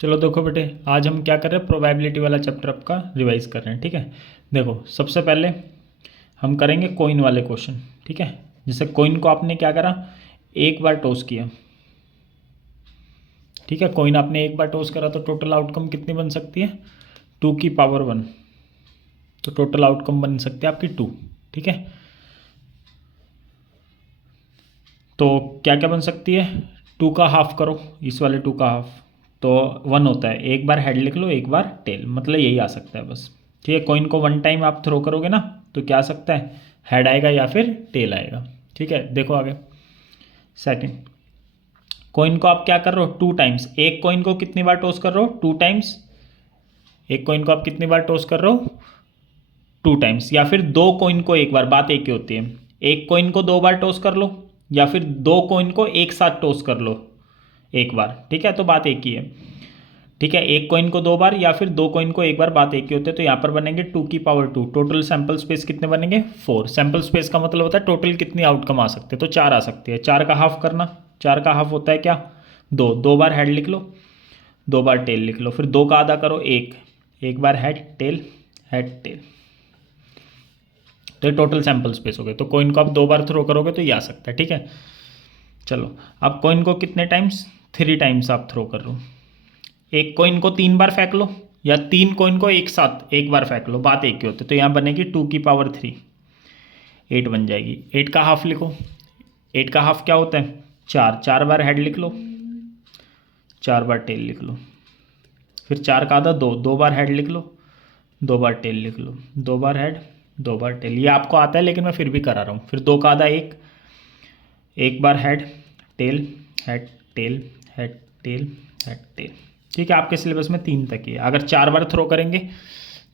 चलो देखो बेटे, आज हम क्या कर रहे हैं, प्रोबेबिलिटी वाला चैप्टर आपका रिवाइज कर रहे हैं। ठीक है, देखो सबसे पहले हम करेंगे कोइन वाले क्वेश्चन। ठीक है, जैसे कोइन को आपने क्या करा, एक बार टॉस किया। ठीक है, कोइन आपने एक बार टॉस करा तो टोटल आउटकम कितनी बन सकती है, 2 की पावर 1। तो टोटल आउटकम बन सकती है आपकी 2। ठीक है, तो क्या क्या बन सकती है, 2 का हाफ करो, इस वाले 2 का हाफ तो 1 होता है। एक बार हेड लिख लो, एक बार टेल, मतलब यही आ सकता है बस। ठीक है, कॉइन को 1 टाइम आप थ्रो करोगे ना, तो क्या आ सकता है, हेड आएगा या फिर टेल आएगा। ठीक है, देखो आगे सेकंड, कॉइन को आप क्या कर रहे हो, 2 टाइम्स। एक कॉइन को कितनी बार टॉस कर रहे हो, 2 टाइम्स। एक कॉइन को आप कितनी बार टॉस कर रहे हो, 2 टाइम्स। या फिर 2 कॉइन को एक बार, बात एक ही होती है। एक कॉइन को 2 बार टॉस कर लो, या फिर 2 कॉइन को एक साथ टॉस कर लो एक बार। ठीक है, तो बात एक ही है। ठीक है, एक कॉइन को 2 बार या फिर 2 कॉइन को एक बार, बात एक ही होते हैं। तो यहाँ पर बनेंगे 2 की पावर 2। टोटल सैंपल स्पेस कितने बनेंगे, 4। सैंपल स्पेस का मतलब होता है टोटल कितनी आउटकम आ सकते हैं, तो 4 आ सकती है। 4 का हाफ करना, 4 का हाफ होता है क्या, 2। 2 बार हेड लिख लो, 2 बार टेल लिख लो, फिर 2 का आधा करो, 1। एक बार हेड टेल, हेड टेल, तो ये टोटल सैंपल स्पेस हो गए। तो कॉइन को आप 2 बार थ्रो करोगे तो ये आ सकता है। ठीक है, चलो अब कॉइन को कितने टाइम्स, 3 टाइम्स आप थ्रो कर लो। एक कॉइन को 3 बार फेंक लो, या 3 कॉइन को एक साथ एक बार फेंक लो, बात एक ही होती है। तो यहाँ बनेगी 2 की पावर 3, 8 बन जाएगी। 8 का हाफ लिखो, 8 का हाफ क्या होता है, 4। 4 बार हेड लिख लो, 4 बार टेल लिख लो, फिर 4 का आधा 2। 2 बार हेड लिख लो, 2 बार टेल लिख लो, 2 बार हेड, 2 बार टेल। ये आपको आता है लेकिन मैं फिर भी करा रहा हूँ। फिर 2 का आधा 1, एक बार head tail, head tail, head tail, head tail. ठीक है, आपके सिलेबस में 3 तक ही है। अगर 4 बार थ्रो करेंगे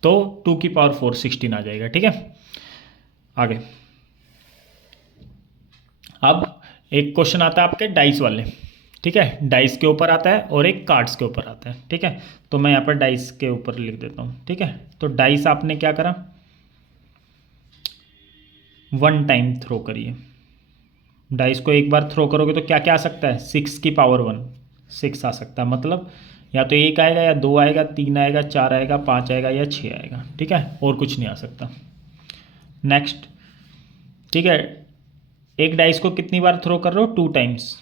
तो 2 की पावर 4 16 आ जाएगा। ठीक है, आगे अब एक क्वेश्चन आता है आपके डाइस वाले। ठीक है, डाइस के ऊपर आता है और एक कार्ड्स के ऊपर आता है। ठीक है, तो मैं यहाँ पर डाइस के ऊपर लिख देता हूँ। ठीक है, तो डाइस आपने क्या करा, 1 टाइम थ्रो करिए। डाइस को एक बार थ्रो करोगे तो क्या क्या आ सकता है, 6 की पावर 1, 6 आ सकता है। मतलब या तो 1 आएगा, या 2 आएगा, 3 आएगा, 4 आएगा, 5 आएगा, या 6 आएगा। ठीक है, और कुछ नहीं आ सकता। नेक्स्ट, ठीक है, एक डाइस को कितनी बार थ्रो कर रहे हो, 2 टाइम्स,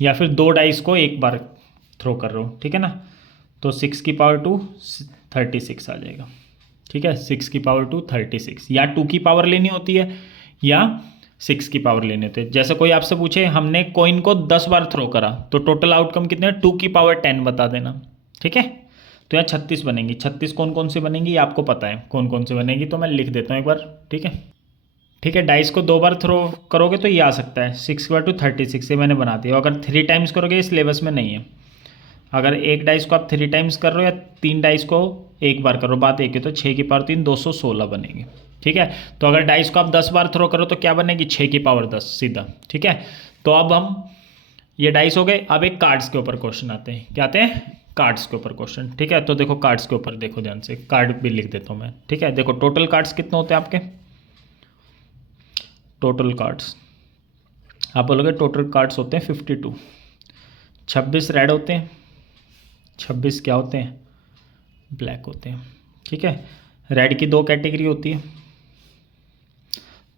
या फिर 2 डाइस को एक बार थ्रो कर रहे हो। ठीक है ना, तो 6 की पावर 2 36 आ जाएगा। ठीक है, 6 की पावर 2 36, या 2 की पावर लेनी होती है या 6 की पावर लेनी होती है। जैसे कोई आपसे पूछे हमने कॉइन को 10 बार थ्रो करा तो टोटल आउटकम कितने हैं, 2 की पावर 10 बता देना। ठीक है, तो यहाँ 36 बनेंगी। 36 कौन कौन सी बनेंगी ये आपको पता है कौन कौन सी बनेगी, तो मैं लिख देता हूँ एक बार। ठीक है, ठीक है, डाइस को 2 बार थ्रो करोगे तो ये आ सकता है 6/2 36, ये मैंने बना दिया। अगर 3 टाइम्स करोगे इस सिलेबस में नहीं है। अगर एक डाइस को आप 3 टाइम्स कर रहे हो या 3 डाइस को एक बार करो, बात एक है। तो 6 की पावर 3 216 बनेगी। ठीक है, तो अगर डाइस को आप 10 बार थ्रो करो तो क्या बनेगी, 6 की पावर 10 सीधा। ठीक है, तो अब हम, ये डाइस हो गए। अब एक कार्ड्स के ऊपर क्वेश्चन आते हैं, क्या आते हैं, कार्ड्स के ऊपर क्वेश्चन। ठीक है, तो देखो कार्ड्स के ऊपर देखो ध्यान से, कार्ड भी लिख देता हूँ मैं। ठीक है, देखो टोटल कार्ड्स कितने होते हैं आपके, टोटल कार्ड्स आप बोलोगे टोटल कार्ड्स होते हैं 52। 26 रेड होते हैं, 26 क्या होते हैं, ब्लैक होते हैं। ठीक है, रेड की 2 कैटेगरी होती है।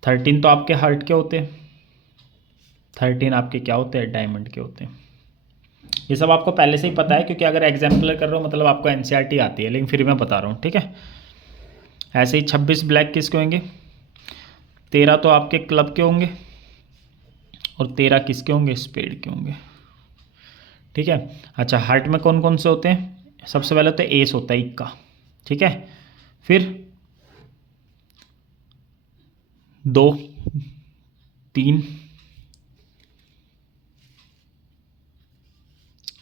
13 तो आपके हार्ट के होते हैं, 13 आपके क्या होते हैं, डायमंड के होते हैं। ये सब आपको पहले से ही पता है क्योंकि अगर एग्जाम्पल कर रहे हो मतलब आपको एनसीईआरटी आती है, लेकिन फिर मैं बता रहा हूँ। ठीक है, ऐसे ही 26 ब्लैक किसके होंगे, 13 तो आपके क्लब के होंगे, और 13 किसके होंगे, स्पेड के होंगे। ठीक है, अच्छा हार्ट में कौन कौन से होते हैं, सबसे पहले तो एस होता है इक्का। ठीक है, फिर 2 3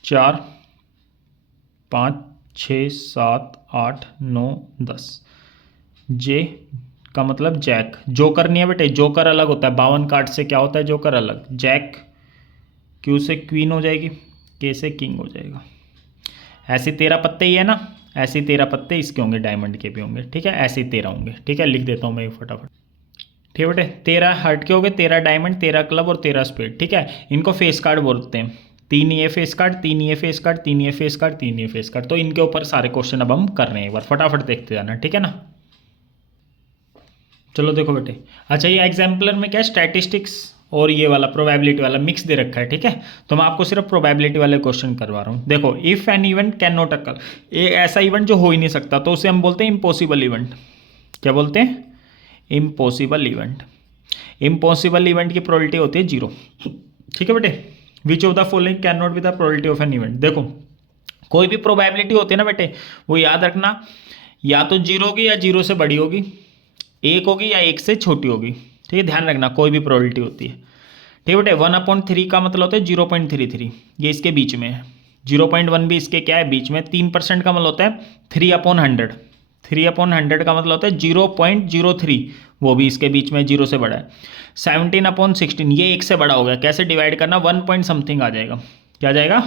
4 5 6 7 8 9 10। जे का मतलब जैक, जोकर नहीं है बेटे, जोकर अलग होता है। 52 कार्ड से क्या होता है, जोकर अलग। जैक क्यू से क्वीन हो जाएगी, के से किंग हो जाएगा। ऐसे 13 पत्ते ही है ना, ऐसे 13 पत्ते इसके होंगे, डायमंड के भी होंगे। ठीक है, ऐसे 13 होंगे। ठीक है, लिख देता हूँ मैं फटाफट। ठीक है बेटे, 13 हार्ट के हो गए, 13 डायमंड, 13 क्लब और 13 स्पेड। ठीक है, इनको फेस कार्ड बोलते हैं। 3 ये फेस कार्ड, 3 ये फेस कार्ड, 3 ये फेस कार्ड, 3 ये फेस कार्ड। तो इनके ऊपर सारे क्वेश्चन अब हम कर रहे हैं, एक बार फटाफट देखते जाना, ठीक है ना। चलो देखो बेटे, अच्छा ये एग्जाम्पलर में क्या है, स्टैटिस्टिक्स और ये वाला प्रोबेबिलिटी वाला मिक्स दे रखा है, ठीक है। तो मैं आपको सिर्फ प्रोबेबिलिटी वाले क्वेश्चन करवा रहा हूँ। देखो, if an event can not occur, एक ऐसा इवेंट जो हो ही नहीं सकता, तो उसे हम बोलते हैं इम्पॉसिबल इवेंट। क्या बोलते हैं? Impossible event. इम्पॉसिबल इवेंट की प्रोबेबिलिटी होती है 0, ठीक है बेटे। Which of the following can not be the probability of an event. देखो, कोई भी प्रोबेबिलिटी होती है ना बेटे, वो याद रखना, या तो 0 होगी या 0 से बड़ी होगी, 1 होगी या 1 से छोटी होगी, ठीक है। ध्यान रखना, कोई भी प्रोबेबिलिटी होती है, ठीक है बेटे। 1/3 का मतलब होता है 0.33, ये इसके बीच में है। 0.1 भी इसके क्या है, बीच में। 3% का मतलब होता है 3/100, 3/100 का मतलब होता है 0.03, वो भी इसके बीच में, 0 से बड़ा है। 17/16, ये 1 से बड़ा हो गया। कैसे डिवाइड करना, 1 पॉइंट समथिंग आ जाएगा, क्या आ जाएगा,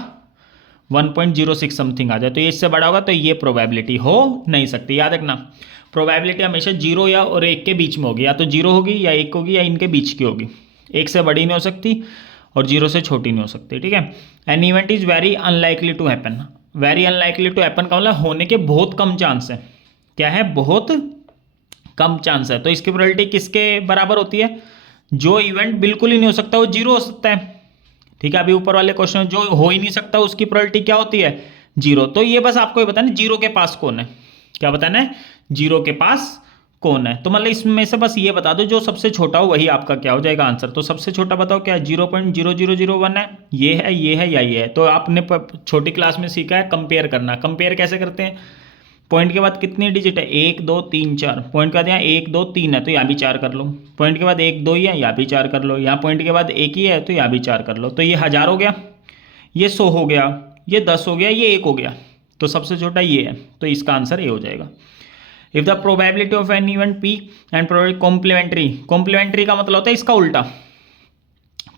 1.06 समथिंग आ जाए, तो ये इससे बड़ा होगा, तो ये प्रोबेबिलिटी हो नहीं सकती। याद रखना, प्रोबेबिलिटी हमेशा 0 या और 1 के बीच में होगी, या तो 0 होगी या 1 होगी या इनके बीच की होगी। 1 से बड़ी नहीं हो सकती और 0 से छोटी नहीं हो सकती, ठीक है। An event is very unlikely to happen. Very unlikely to happen का मतलब होने के बहुत कम चांस है। क्या है? बहुत कम चांस है। तो इसकी प्रोबेबिलिटी किसके बराबर होती है? जो इवेंट बिल्कुल ही नहीं हो सकता वो 0 हो सकता है, ठीक है। अभी ऊपर वाले क्वेश्चन जो हो ही नहीं सकता उसकी प्रोबेबिलिटी क्या होती है? 0। तो ये बस आपको ये बताना है 0 के पास कौन है। क्या बताना है? 0 के पास कौन है। तो मतलब इसमें से बस ये बता दो, जो सबसे छोटा हो वही आपका क्या हो जाएगा आंसर। तो सबसे छोटा बताओ क्या है? 0.0001 है, ये है, ये है या ये है। तो आपने छोटी क्लास में सीखा है कंपेयर करना। कंपेयर कैसे करते हैं? पॉइंट के बाद कितनी डिजिट है? 1 2 3 4। पॉइंट के बाद यहाँ 1 2 3 है तो यहाँ भी 4 कर लो। पॉइंट के बाद 1 2 ही है, यहाँ भी 4 कर लो। यहाँ पॉइंट के बाद 1 ही है तो यहाँ भी 4 कर लो। तो ये 1000 हो गया, ये 100 हो गया, ये 10 हो गया, ये 1 हो गया। तो सबसे छोटा ये है, तो इसका आंसर ये हो जाएगा। If the probability of an event P and probability complementary. Complementary का मतलब होता है इसका उल्टा।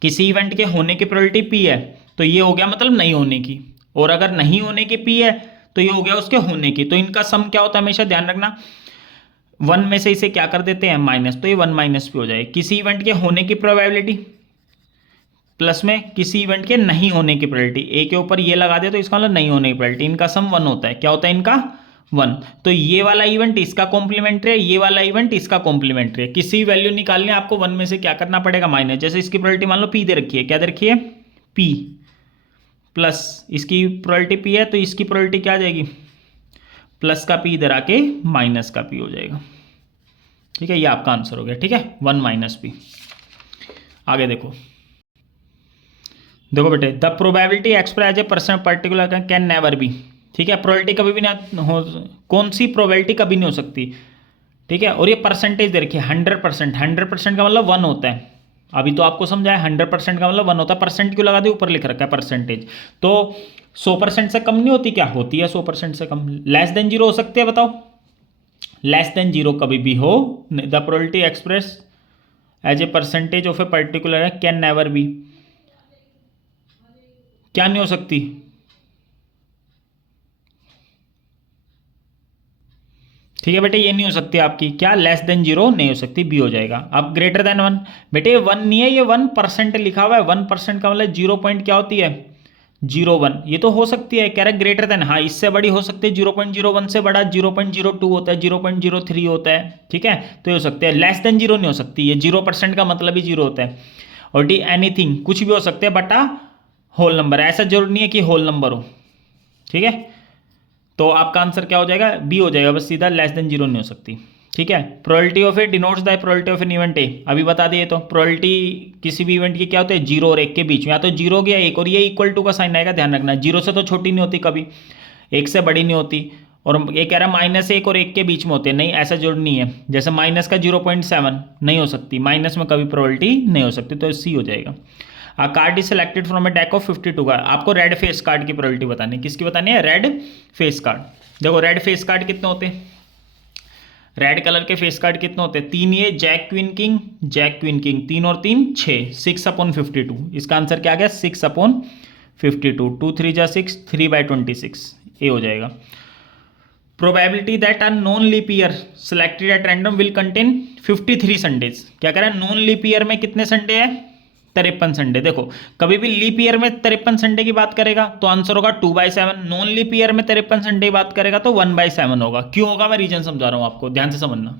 किसी इवेंट के होने की प्रोबेबिलिटी पी है तो ये हो गया मतलब नहीं होने की, और अगर नहीं होने की पी है तो ये हो गया उसके होने की। तो इनका सम क्या होता है? हमेशा ध्यान रखना, 1 में से इसे क्या कर देते हैं? माइनस, तो ये 1 माइनस पी हो जाएगी। किसी इवेंट के होने की प्रोबेबिलिटी प्लस में किसी इवेंट के नहीं होने की प्रोबेबिलिटी, ए के ऊपर ये लगा दे तो इसका मतलब नहीं होने की प्रोबेबिलिटी। इनका सम 1 होता है। क्या होता है इनका? 1। तो ये वाला इवेंट इसका कॉम्प्लीमेंट्री है, ये वाला इवेंट इसका कॉम्प्लीमेंट्री है। किसी वैल्यू निकालने आपको 1 में से क्या करना पड़ेगा? माइनस। जैसे इसकी प्रोबेबिलिटी मान लो पी दे रखी है, क्या दे रखी है? पी प्लस इसकी प्रोबेबिलिटी पी है तो इसकी प्रोबेबिलिटी क्या आ जाएगी? प्लस का पी इधर आके माइनस का पी हो जाएगा, ठीक है। ये आपका आंसर हो गया, ठीक है, 1 माइनस पी। आगे देखो, देखो बेटे, the probability express as a person particular can never be, ठीक है। प्रोबेबिलिटी कभी भी नहीं हो, कौन सी प्रोबेबिलिटी कभी नहीं हो सकती, ठीक है। और ये परसेंटेज दे रखी है 100%। 100% का मतलब 1 होता है। अभी तो आपको समझाया 100% का मतलब 1 होता है। परसेंट क्यों लगा दी? ऊपर लिख रखा है परसेंटेज। तो 100% से कम नहीं होती क्या? होती है 100% से कम। लेस देन 0 हो सकती है, बताओ। लेस देन 0 कभी भी हो, the probability express as a percentage of a particular can never be, क्या नहीं हो सकती? ठीक है बेटे, ये नहीं हो सकती आपकी। क्या? लेस देन 0 नहीं हो सकती, बी हो जाएगा। अब ग्रेटर देन 1, बेटे 1 नहीं है, ये 1% लिखा हुआ है। 1% का मतलब 0 पॉइंट क्या होती है? 0.1। ये तो हो सकती है, कह रहा है ग्रेटर देन, हाँ इससे बड़ी हो सकती है। 0.01 से बड़ा 0.02 होता है, 0.03 होता है, ठीक है। तो ये हो सकते हैं। लेस देन 0 नहीं हो सकती, ये 0% का मतलब ही 0 होता है। और डी एनीथिंग, कुछ भी हो सकते हैं बटा होल नंबर। ऐसा जरूर नहीं है कि होल नंबर हो, ठीक है। तो आपका आंसर क्या हो जाएगा? बी हो जाएगा, बस सीधा। लेस देन 0 नहीं हो सकती, ठीक है। Probability of A denotes the probability of an event A, अभी बता दिए। तो प्रोबेबिलिटी किसी भी इवेंट की क्या होती है? 0 और 1 के बीच में, या तो 0 गया 1, और ये इक्वल टू का साइन आएगा, ध्यान रखना। 0 से तो छोटी नहीं होती कभी, 1 से बड़ी नहीं होती। और ये कह रहा है -1 और 1 के बीच में होते हैं, नहीं ऐसा जरूर नहीं है। जैसे माइनस का 0.7 नहीं हो सकती, माइनस में कभी प्रोबेबिलिटी नहीं हो सकती, तो सी हो जाएगा। A card is selected from a deck of 52 का, आपको रेड फेस कार्ड की प्रोबेबिलिटी बतानी है। किसकी बतानी है? Red face card. देखो रेड फेस कार्ड कितने होते हैं? रेड कलर के फेस कार्ड कितने होते हैं? 3 ये jack queen king, jack queen king, 3 और 3 6, 6/52। इसका आंसर क्या आ गया? 6/52। 2 3 जा 6, 3/26, ये हो जाएगा। Probability that a non leap year selected at random will contain 53 Sundays. क्या कह रहा है? नॉन लीप ईयर में कितने संडे है? 53 संडे। देखो कभी भी लीप ईयर में 53 संडे की बात करेगा तो आंसर होगा 2/7, नॉन लीप ईयर में 53 संडे की बात करेगा तो 1/7 होगा। क्यों होगा, मैं रीजन समझा रहा हूँ आपको, ध्यान से समझना।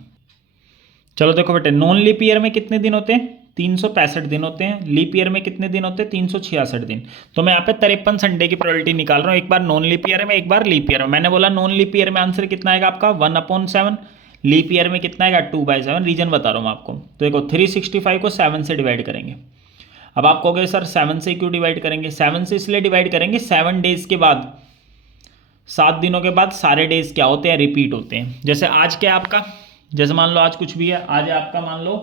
चलो देखो बेटे, नॉन लीप ईयर में कितने दिन होते हैं, 365 दिन होते हैं। लीप ईयर में कितने दिन होते हैं, 366 दिन। तो मैं यहाँ पे 53 संडे की प्रोबेबिलिटी निकाल रहा हूँ, एक बार नॉन लीप ईयर में, एक बार लीप ईयर में। मैंने बोला नॉन लीप ईयर में आंसर कितना आएगा आपका 1/7, लीप ईयर में कितना आएगा 2/7। रीजन बता रहा हूँ मैं आपको। तो देखो 365 को 7 से डिवाइड करेंगे। अब आप कहोगे सर 7 से क्यों डिवाइड करेंगे, 7 से इसलिए डिवाइड करेंगे 7 डेज के बाद, 7 दिनों के बाद सारे डेज क्या होते हैं, रिपीट होते हैं। जैसे आज क्या है आपका, जैसे मान लो आज कुछ भी है, आज है आपका, मान लो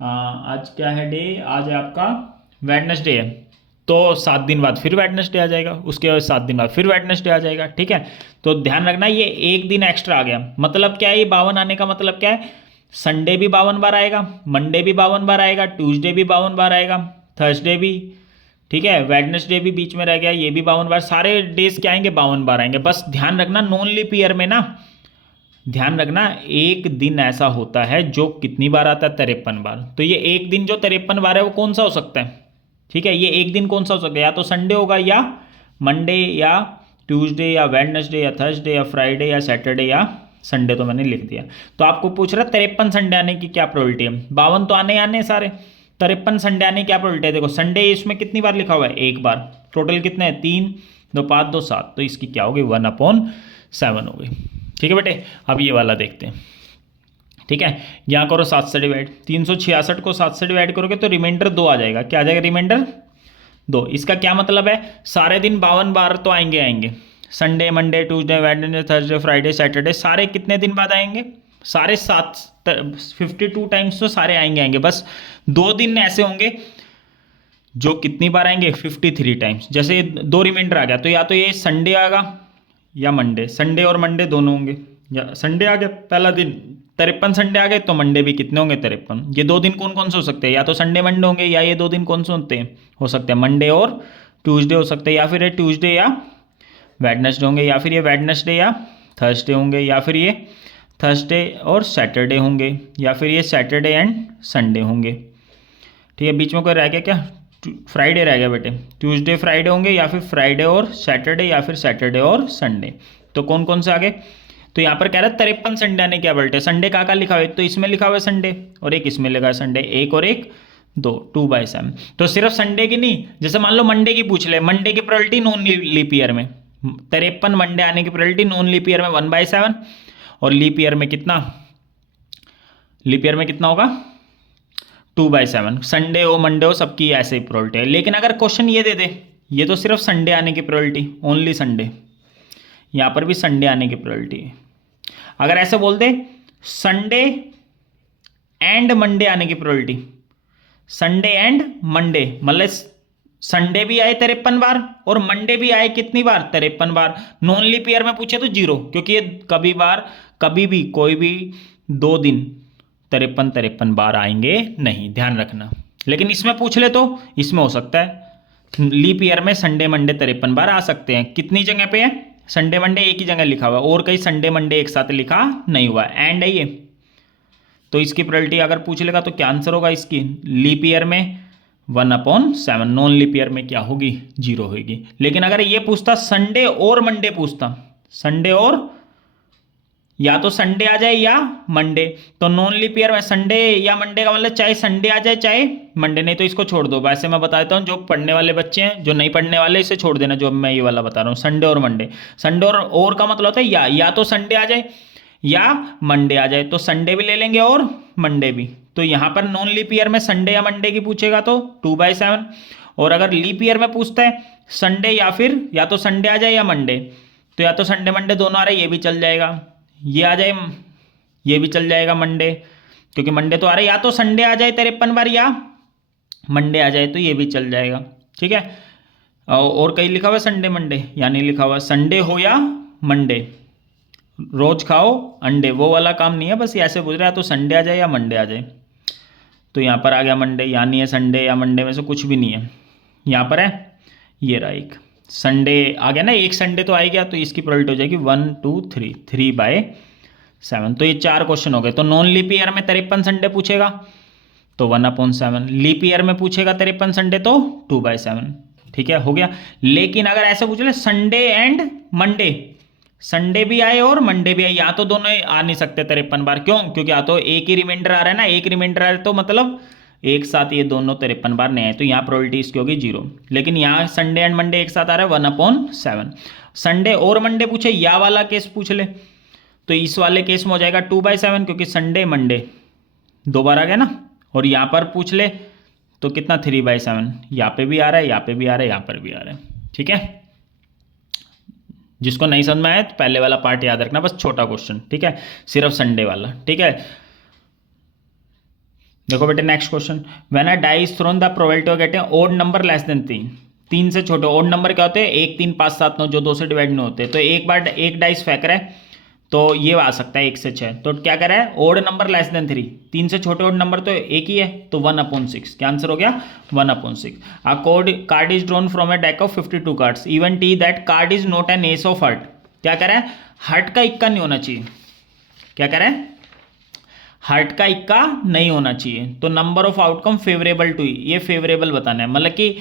आज क्या है डे, आज है आपका वेडनेसडे है, तो 7 दिन बाद फिर वेडनेसडे आ जाएगा, उसके बाद 7 दिन बाद फिर वेडनेसडे आ जाएगा, ठीक है। तो ध्यान रखना ये एक दिन एक्स्ट्रा आ गया, मतलब क्या है, ये 52 आने का मतलब क्या है, संडे भी 52 बार आएगा, मंडे भी 52 बार आएगा, ट्यूसडे भी 52 बार आएगा, थर्सडे भी, ठीक है, वेडनेसडे भी बीच में रह गया, ये भी 52 बार, सारे डेज क्या आएंगे 52 बार आएंगे। बस ध्यान रखना नॉन लीप ईयर में ना, ध्यान रखना एक दिन ऐसा होता है जो कितनी बार आता है, 53 बार। तो ये एक दिन जो 53 बार है वो कौन सा हो सकता है, ठीक है, ये एक दिन कौन सा हो सकता है, या तो संडे होगा, या मंडे, या ट्यूसडे, या वेडनेसडे, या थर्सडे, या फ्राइडे, या सैटरडे, या संडे। तो मैंने लिख दिया। तो आपको पूछ रहा है 53 संडे आने की क्या प्रोबेबिलिटी है, 52 तो आने आने सारे, 53 संडे आने की क्या प्रोबेबिलिटी है। देखो संडे इसमें कितनी बार लिखा हुआ है, एक बार, टोटल कितने हैं 3, 2 5 2 7, तो इसकी क्या होगी 1/7 हो गई, ठीक है बेटे। अब ये वाला देखते हैं, ठीक है, यहाँ करो 7 से डिवाइड, 366 को 7 से डिवाइड करोगे तो रिमाइंडर 2 आ जाएगा, क्या आ जाएगा रिमाइंडर 2। इसका क्या मतलब है, सारे दिन 52 बार तो आएंगे आएंगे, Sunday, Monday, Tuesday, Wednesday, Thursday, Friday, Saturday, सारे कितने दिन बाद आएंगे, सारे 52 टाइम्स तो सारे आएंगे आएंगे। बस 2 दिन ऐसे होंगे जो कितनी बार आएंगे 53 टाइम्स। जैसे 2 रिमाइंडर आ गया तो या तो ये संडे आएगा या मंडे, संडे और मंडे दोनों होंगे, या संडे आ गया पहला दिन, 53 संडे आ गए तो मंडे भी कितने होंगे 53। ये 2 दिन कौन कौन से हो सकते हैं, या तो संडे मंडे होंगे, या ये 2 दिन कौन से होते हैं, हो सकते हैं मंडे और ट्यूसडे हो सकते हैं, या फिर ये ट्यूसडे या वेडनेसडे होंगे, या फिर ये वेडनेसडे या थर्सडे होंगे, या फिर ये थर्सडे और सैटरडे होंगे, या फिर ये सैटरडे एंड संडे होंगे, ठीक है। बीच में कोई रह गया क्या, फ्राइडे रह गया बेटे, ट्यूसडे फ्राइडे होंगे, या फिर फ्राइडे और सैटरडे, या फिर सैटरडे और संडे। तो कौन कौन से आगे, तो यहाँ पर कह रहा है 53 संडे आने क्या बोलते हैं, संडे कहाँ लिखा हुआ है, तो इसमें लिखा हुआ है संडे, और एक इसमें लिखा है संडे, एक और एक 2, 2/7। तो सिर्फ संडे की नहीं, जैसे मान लो मंडे की पूछ ले, मंडे की प्रोबेबिलिटी नॉन लीप ईयर में 53 मंडे आने की प्रोबेबिलिटी नॉन लीप ईयर में 1/7, और लीप ईयर में कितना, लीप ईयर में कितना होगा 2/7। संडे हो मंडे हो सबकी ऐसे ही प्रोबेबिलिटी है। लेकिन अगर क्वेश्चन ये दे दे, ये तो सिर्फ संडे आने की प्रोबेबिलिटी, ओनली संडे, यहाँ पर भी संडे आने की प्रोबेबिलिटी है। अगर ऐसे बोल दे संडे एंड मंडे आने की प्रोबेबिलिटी, संडे एंड मंडे, मतलब संडे भी आए 53 बार और मंडे भी आए कितनी बार 53 बार। नॉन लीप ईयर में पूछे तो 0, क्योंकि ये कभी भी कोई भी 2 दिन 53 बार आएंगे नहीं, ध्यान रखना। लेकिन इसमें पूछ ले तो इसमें हो सकता है, लीप ईयर में संडे मंडे 53 बार आ सकते हैं। कितनी जगह पे है, संडे मंडे एक ही जगह लिखा हुआ है, और कहीं संडे मंडे एक साथ लिखा नहीं हुआ है, एंड है ये। तो इसकी प्रोबेबिलिटी अगर पूछ लेगा तो क्या आंसर होगा इसकी, लीप ईयर में 1/7, नॉन लीप ईयर में क्या होगी 0 होगी। लेकिन अगर ये पूछता संडे और मंडे पूछता, संडे और, या तो संडे आ जाए या मंडे, तो नॉन लीप ईयर में संडे या मंडे का मतलब चाहे संडे आ जाए चाहे मंडे, नहीं तो इसको छोड़ दो। वैसे मैं बता देता हूँ, जो पढ़ने वाले बच्चे हैं, जो नहीं पढ़ने वाले इसे छोड़ देना, जो मैं ये वाला बता रहा हूँ संडे और मंडे। संडे और का मतलब होता है या तो संडे आ जाए या मंडे आ जाए, तो संडे भी ले लेंगे और मंडे भी। तो यहाँ पर नॉन लीप ईयर में संडे या मंडे की पूछेगा तो 2/7, और अगर लीप ईयर में पूछता है संडे या फिर या तो संडे आ जाए या मंडे, तो या तो संडे मंडे दोनों आ रहे, ये भी चल जाएगा, ये आ जाए ये भी चल जाएगा मंडे, क्योंकि मंडे तो आ रहा है, या तो संडे आ जाए 53 बार या मंडे आ जाए, तो ये भी चल जाएगा, ठीक है। और कहीं लिखा हुआ है संडे मंडे, यानी लिखा हुआ संडे हो या मंडे, रोज खाओ अंडे, वो वाला काम नहीं है, बस ये ऐसे पूछ रहा है तो संडे आ जाए या मंडे आ जाए। तो यहाँ पर आ गया मंडे, यानी है संडे या मंडे में से कुछ भी नहीं है, यहाँ पर है ये रहा एक संडे आ गया ना, एक संडे तो आ गया, तो इसकी प्रोबेबिलिटी हो जाएगी 1 2 3, 3/7। तो ये 4 क्वेश्चन हो गए। तो नॉन लीप ईयर में 53 संडे पूछेगा, तो 1/7। लीप ईयर में पूछेगा 53 संडे तो 2/7। ठीक है, हो गया। लेकिन अगर ऐसे पूछ ले संडे एंड मंडे, संडे भी आए और मंडे भी आए, यहाँ तो दोनों आ नहीं सकते 53 बार। क्यों? क्योंकि या तो एक ही रिमाइंडर आ रहा है ना, एक रिमाइंडर आ रहा है तो मतलब एक साथ ये दोनों 53 बार नहीं आए, तो यहाँ प्रोबेबिलिटी इसकी होगी 0। लेकिन यहाँ संडे एंड मंडे एक साथ आ रहा है 1/7। संडे और मंडे पूछे, या वाला केस पूछ ले, तो इस वाले केस में हो जाएगा 2/7, क्योंकि संडे मंडे 2 बार आ गया ना। और यहाँ पर पूछ ले तो कितना 3/7, यहाँ पे भी आ रहा है, यहाँ पे भी आ रहा है, यहाँ पर भी आ रहा है। ठीक है, जिसको नहीं समझ में आया तो पहले वाला पार्ट याद रखना, बस छोटा क्वेश्चन। ठीक है, सिर्फ संडे वाला। ठीक है, देखो बेटे next question, when a die is thrown the probability of getting odd number less than 3 से छोटे। ओड नंबर क्या होते हैं? 1 3 5 7 9, जो 2 से डिवाइड नहीं होते। तो एक बार एक डाइस फेंक रहा है तो ये आ सकता है 1 से 6। तो क्या कर रहा है? ओड नंबर लेस देन 3 से छोटे ओड नंबर तो एक ही है, तो 1/6। क्या आंसर हो गया? 1/6। अ card is drawn from a deck of 52 cards, even T that card is not an S of heart. क्या कर रहा है? हार्ट का इक्का नहीं होना चाहिए। क्या कर रहा है? हार्ट का इक्का नहीं होना चाहिए। तो number of outcome favourable to, ये फेवरेबल बताना है, मतलब कि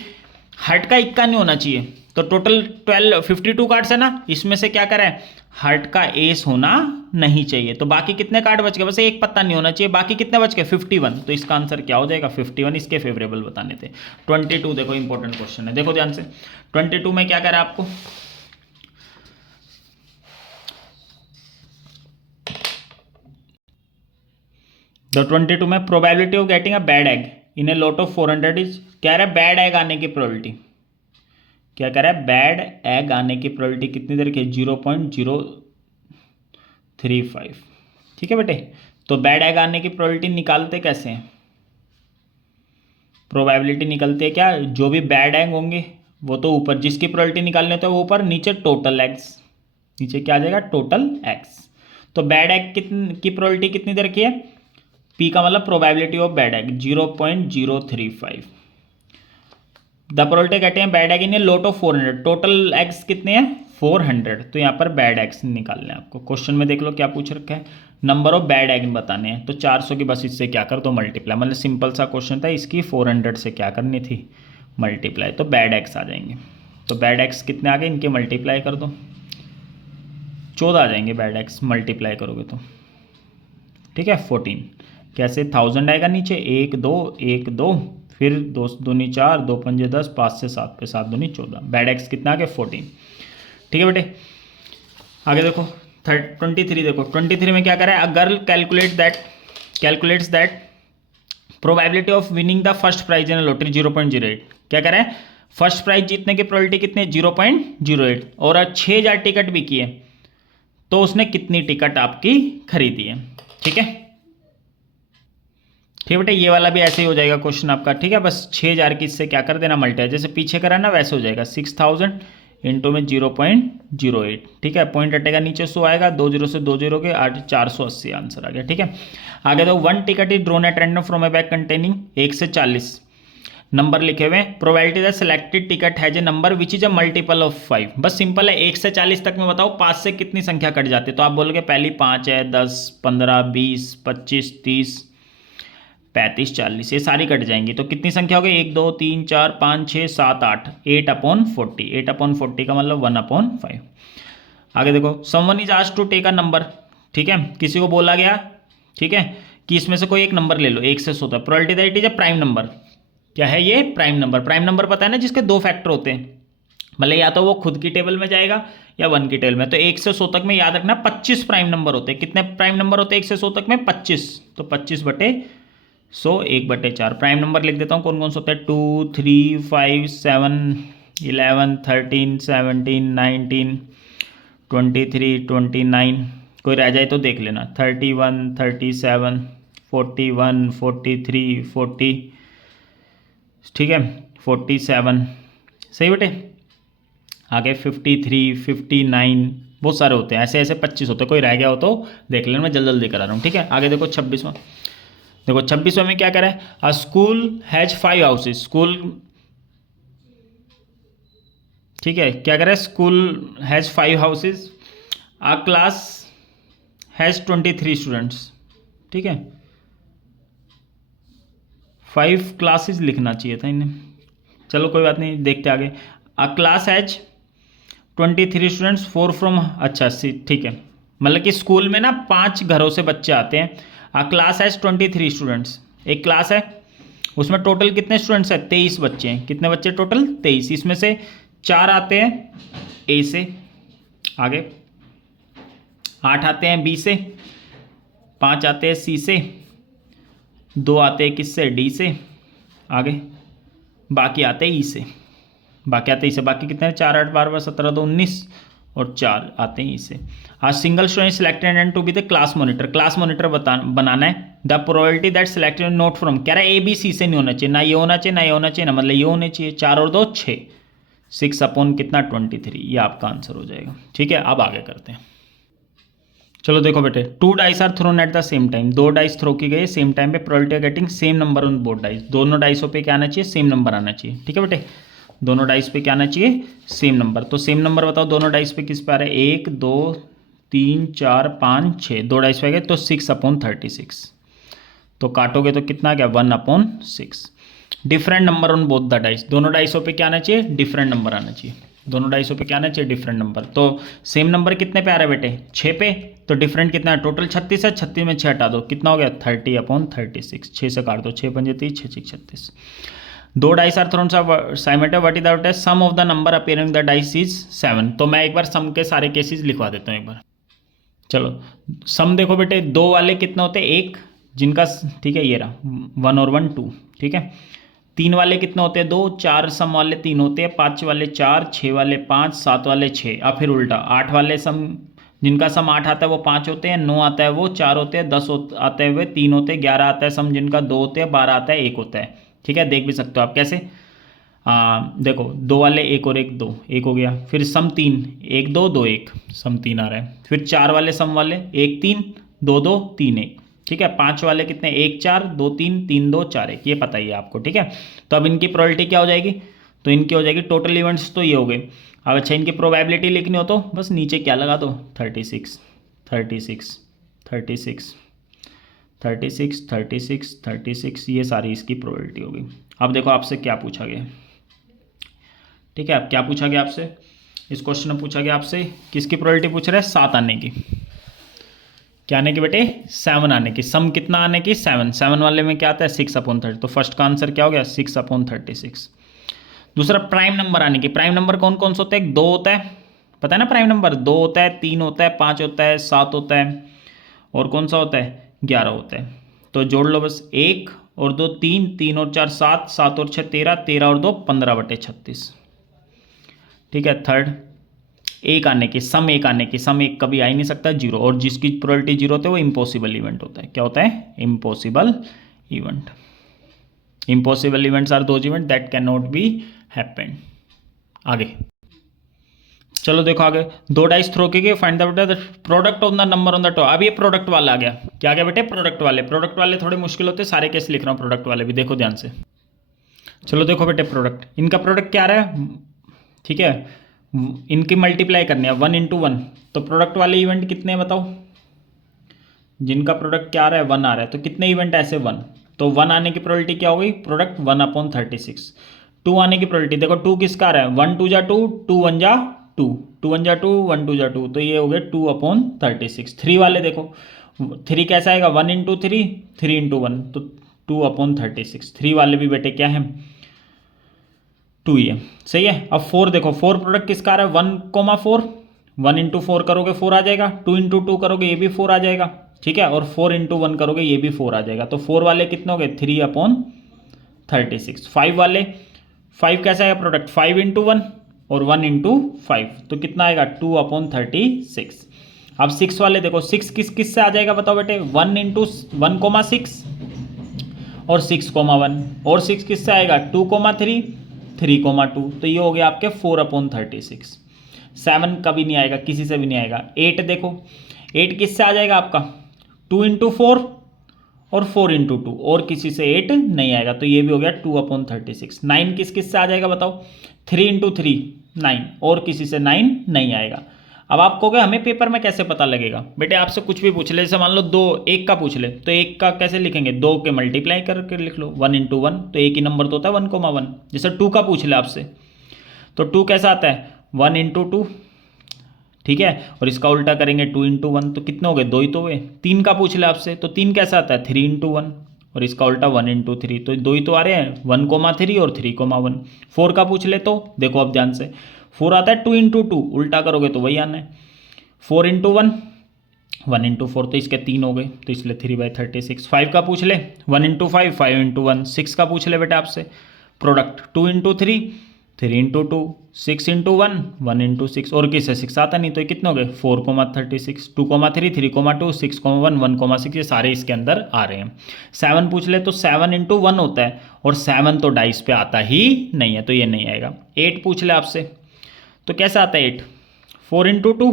हार्ट का इक्का नहीं होना चाहिए। तो टोटल 52 कार्ड्स है ना, इसमें से क्या करें? हार्ट का एस होना नहीं चाहिए। तो बाकी कितने कार्ड बच गए? बस एक पत्ता नहीं होना चाहिए। बाकी कितने बच गए? 51। तो इसका आंसर क्या हो जाएगा? 51। इसके फेवरेबल बताने थे। 22 देखो इंपॉर्टेंट क्वेश्चन है, देखो ध्यान से। 22 में क्या करें आपको? तो 22 में probability of getting a bad egg in a lot of 400 is, कह रहा है बैड एग आने की प्रोबेबिलिटी। क्या कह रहा है? बैड एग आने की प्रोबेबिलिटी कितनी देर की? 0.035। ठीक है बेटे, तो बैड एग आने की प्रोबेबिलिटी निकालते कैसे हैं? प्रोबेबिलिटी निकलती है क्या? जो भी बैड एग होंगे वो तो ऊपर, जिसकी प्रोबेबिलिटी निकालनी है तो वो ऊपर, नीचे टोटल एग्स, नीचे क्या आ जाएगा? Total eggs. तो बैड एग की प्रोबेबिलिटी कितनी देर की है? पी का मतलब probability of bad egg 0.035। The probability कहते हैं bad egg in a lot of 400, total eggs कितने हैं? 400। तो यहाँ पर बैड एग्स निकालने हैं आपको। क्वेश्चन में देख लो क्या पूछ रखा है, नंबर ऑफ बैड एग बताने हैं। तो 400 की बस इससे क्या कर दो? मल्टीप्लाई। मतलब सिंपल सा क्वेश्चन था, इसकी 400 से क्या करनी थी? मल्टीप्लाई। तो बैड एग्स आ जाएंगे। तो बैड एग्स कितने आ गए? इनके मल्टीप्लाई कर दो, 14 आ जाएंगे बैड एग्स मल्टीप्लाई करोगे तो। ठीक है, 14। कैसे? 1000 आएगा नीचे, 1 2 1 2, फिर 2 दूनी 4, 2 पंजे 10, 5 से 7 पे 7 दूनी 14। बैड एक्स कितना आ गया? 14। ठीक है बेटे, आगे देखो 23 देखो। 23 में क्या कर रहा है? A girl calculates that probability of winning the first prize in lottery 0.08। क्या कर रहा है? फर्स्ट प्राइज जीतने की प्रोबेबिलिटी कितनी? 0.08। और 6000 टिकट भी किए, तो उसने कितनी टिकट आपकी खरीदी है? ठीक है, ठीक बेटा, ये वाला भी ऐसे ही हो जाएगा क्वेश्चन आपका। ठीक है, बस 6000 की इससे क्या कर देना? मल्टीप्लाई। जैसे पीछे करा ना वैसे हो जाएगा। 6000 इंटू में 0.08। ठीक है, पॉइंट हटेगा नीचे, 100 आएगा, 2 0 से 2 0 के 8 480 आंसर आ गया। ठीक है, आगे तो 1 ticket is drone at random from A bag containing 1 से 40 नंबर लिखे हुए। Probability the selected ticket has a number which is a multiple of 5। बस सिंपल है, 1 से 40 तक में बताओ 5 से कितनी संख्या कट जाती है? तो आप बोलोगे पहली 5 है, 10 15 20 25 30 35 40, ये सारी कट जाएंगी। तो कितनी संख्या हो गई? 1 2 3 4 5 6 7 8, 8/40। 8/40 का मतलब 1/5। आगे देखो, someone is asked to take a number. ठीक है, किसी को बोला गया, ठीक है, कि इसमें से कोई एक नंबर ले लो 1 से 100 तक। Probability that it is a prime number. क्या है ये? Prime number. प्राइम नंबर पता है ना, जिसके 2 फैक्टर होते हैं, मतलब या तो वो खुद की टेबल में जाएगा या 1 की टेबल में। तो 1 से 100 तक में याद रखना 25 प्राइम नंबर होते हैं। कितने प्राइम नंबर होते हैं 1 से 100 तक में? 25। तो 25/100 1/4। प्राइम नंबर लिख देता हूँ कौन कौन से होते हैं। 2 3 5 7 11 13 17 19 23 29, कोई रह जाए तो देख लेना। 31 37 41 43 40, ठीक है, 47। सही बेटे, आगे 53 59, बहुत सारे होते हैं, ऐसे ऐसे 25 होते हैं। कोई रह गया हो तो देख लेना, मैं जल्दी जल्दी करा रहा हूँ। ठीक है, आगे देखो 26वां। देखो 26वें में क्या करा है? अ स्कूल हैज 5 हाउसेज। स्कूल, ठीक है, क्या करा है? School has 5 houses. A class has 23 students. ठीक है, 5 क्लासेस लिखना चाहिए था इन्हें, चलो कोई बात नहीं, देखते आगे। अ क्लास हैज 23 स्टूडेंट्स 4 फ्रॉम, अच्छा ठीक है, मतलब कि स्कूल में ना 5 घरों से बच्चे आते हैं। अ क्लास हैज 23 स्टूडेंट्स, एक क्लास है उसमें टोटल कितने स्टूडेंट्स हैं, 23 बच्चे हैं। कितने बच्चे टोटल, 23। इसमें से 4 आते हैं ए से, आगे 8 आते हैं बी से, 5 आते हैं सी से, 2 आते हैं किससे, डी से, आगे बाकी आते हैं ई से, बाकी आते हैं ई से। बाकी कितने हैं, 4 8 12 17 2 19 और 4 आते हैं ई से। आज single student selected and to be the class monitor, class monitor बनाना है। The probability that selected not from, कह रहा है ए बी सी से नहीं होना चाहिए, ना ये होना चाहिए ना ये होना चाहिए, ना मतलब ये होने चाहिए। 4 और 2 6, 6 अपॉन कितना 23, ये आपका आंसर हो जाएगा। ठीक है, अब आगे करते हैं। चलो देखो बेटे, 2 dice are thrown at the same time, 2 dice throw की गई सेम टाइम पे, probability of getting same number on both dice, दोनों डाइसों पे क्या आना चाहिए, सेम नंबर आना चाहिए। ठीक है बेटे, दोनों डाइस पे क्या आना चाहिए, सेम नंबर। तो सेम नंबर बताओ दोनों डाइस पे किस पे आ रहा है, 1 2 3 4 5 6, 2 डाइस पे गए तो 6/36, तो काटोगे तो कितना आ गया 1/6। Different number on both the dice, दोनों डाइसों पे क्या आना चाहिए, डिफरेंट नंबर आना चाहिए, दोनों डाइसों पे क्या आना चाहिए, डिफरेंट नंबर। तो सेम नंबर कितने पे आ रहा है बेटे, 6 पे, तो डिफरेंट कितना है, टोटल 36 है, 36 में 6 हटा दो, कितना हो गया 30/36, 6 से काट दो, 6 पंजे 30, 6 6 36। 2 dice are thrown simultaneously, what is the out, sum of the number appearing the dice is 7। तो मैं एक बार सम के सारे केसेस लिखवा देता हूँ एक बार। चलो सम देखो बेटे, 2 वाले कितने होते हैं, 1 जिनका, ठीक है ये रहा 1 और 1 2, ठीक है। 3 वाले कितने होते हैं, 2, 4 सम वाले 3 होते हैं, 5 वाले 4, 6 वाले 5, 7 वाले 6। अब फिर उल्टा 8 वाले सम, जिनका सम 8 आता है वो 5 होते हैं, 9 आता है वो 4 होते हैं, 10 आते हैं वे 3 होते हैं, 11 आता है सम जिनका 2 होते हैं, 12 आता है 1 होता है। ठीक है, देख भी सकते हो आप कैसे। देखो 2 वाले 1 और 1 2, 1 हो गया। फिर सम 3, 1 2 2 1, सम 3 आ रहा है। फिर 4 वाले सम वाले 1 3 2 2 3 1, ठीक है। 5 वाले कितने, 1 4 2 3 3 2 4 1, ये पता ही है आपको। ठीक है, तो अब इनकी प्रोबेबिलिटी क्या हो जाएगी, तो इनकी हो जाएगी टोटल इवेंट्स, तो ये हो गए। अब अच्छा इनकी प्रोबेबिलिटी लिखनी हो तो बस नीचे क्या लगा दो, 36 36 36 36 36 36, ये सारी इसकी प्रोबेबिलिटी होगी। अब देखो आपसे क्या पूछा गया, ठीक है। अब क्या पूछा गया आपसे, इस क्वेश्चन में पूछा गया आपसे किसकी प्रोबेबिलिटी पूछ रहा है, 7 आने की। क्या आने की बेटे, 7 आने की। सम कितना आने की, 7। 7 वाले में क्या आता है, 6/30। तो फर्स्ट का आंसर क्या हो गया, 6/36। दूसरा प्राइम नंबर आने की। प्राइम नंबर कौन कौन सा होता है, 2 होता है, पता है ना प्राइम नंबर, 2 होता है, 3 होता है, 5 होता है, 7 होता है, और कौन सा होता है, 11 होता है। तो जोड़ लो बस, 1 और 2 3, 3 और 4 7, 7 और 6 13, 13 और 2 15/36। ठीक है, थर्ड 1 आने की, सम 1 आने की। सम 1 कभी आ ही नहीं सकता, 0, और जिसकी प्रोबेबिलिटी 0 होती है वो इम्पॉसिबल इवेंट होता है। क्या होता है, impossible event. Impossible events are those event that can not be happened. आगे चलो देखो, आगे 2 डाइस थ्रो की गई, find the product on the number on the top. अब ये प्रोडक्ट वाला आ गया, क्या आ गया बेटे, प्रोडक्ट वाले। प्रोडक्ट वाले थोड़े मुश्किल होते हैं, सारे केस लिख रहा हूँ प्रोडक्ट वाले भी, देखो ध्यान से। चलो देखो बेटे, प्रोडक्ट, इनका प्रोडक्ट क्या आ रहा है, ठीक है, इनकी मल्टीप्लाई करनी है 1 × 1। तो प्रोडक्ट वाले इवेंट कितने हैं बताओ, जिनका प्रोडक्ट क्या आ रहा है, 1 आ रहा है, तो कितने इवेंट ऐसे 1। तो 1 आने की प्रोबेबिलिटी क्या हो गई, प्रोडक्ट 1/36। 2 आने की प्रोबेबिलिटी देखो, 2 किसका आ रहा है, 1 2 जा 2, 2 1 जा 2, 2 1 जा 2, 1 2 जा 2, तो ये हो गए 2/36। 3 वाले देखो, 3 कैसा आएगा, 1 × 3, 3 × 1, तो 2/36। 3 वाले भी बेटे क्या है, 2 ही है, सही है। अब 4 देखो, 4 प्रोडक्ट किसका आ रहा है, 1,4, 1 × 4 करोगे 4 आ जाएगा, 2 × 2 करोगे ये भी 4 आ जाएगा, ठीक है, और 4 × 1 करोगे ये भी 4 आ जाएगा। तो 4 वाले कितने हो गए, 3/36। 5 वाले, 5 कैसा है प्रोडक्ट, 5 × 1 और 1 × 5, तो कितना आएगा 2/36। अब 6 वाले देखो, 6 किस से आ जाएगा बताओ बेटे, 1 × 1,6 और 6,1, और 6 किससे आएगा, 2,3, 3,2, तो ये हो गया आपके 4/36। 7 कभी नहीं आएगा, किसी से भी नहीं आएगा। 8 देखो, 8 किससे आ जाएगा आपका, 2 × 4 और 4 × 2, और किसी से 8 नहीं आएगा, तो ये भी हो गया 2/36। 9 किस से आ जाएगा बताओ, 3 × 3 9, और किसी से 9 नहीं आएगा। अब आप कहोगे हमें पेपर में कैसे पता लगेगा? बेटे आपसे कुछ भी पूछ ले, जैसे मान लो दो एक का पूछ ले, तो एक का कैसे लिखेंगे? दो के मल्टीप्लाई करके लिख लो, 1 × 1, तो एक ही नंबर तो होता है 1,1। जैसे 2 का पूछ ले आपसे, तो 2 कैसा आता है? 1 × 2, ठीक है। और इसका उल्टा करेंगे 2 × 1, तो कितने हो गए? 2 ही तो हुए। 3 का पूछ ले आपसे, तो 3 कैसा आता है? 3 × 1, और इसका उल्टा 1 × 3, तो 2 ही तो आ रहे हैं, 1,3 और 3,1। 4 का पूछ ले, तो देखो अब ध्यान से, 4 आता है 2 × 2, उल्टा करोगे तो वही आना है। 4 × 1, 1 × 4, तो इसके 3 हो गए, तो इसलिए 3/36। 5 का पूछ ले, 1 × 5, 5 × 1। 6 का पूछ ले बेटा आपसे, प्रोडक्ट 2 × 3, 3 × 2, 6 × 1, 1 × 6, और किससे 6 आता नहीं, तो ये कितने हो गए? 4,36, 2,3, 3,2, 6,1, 1,6, ये सारे इसके अंदर आ रहे हैं। 7 पूछ ले, तो 7 × 1 होता है, और 7 तो डाइस पे आता ही नहीं है, तो ये नहीं आएगा। 8 पूछ ले आपसे, तो कैसा आता है 8? 4 × 2,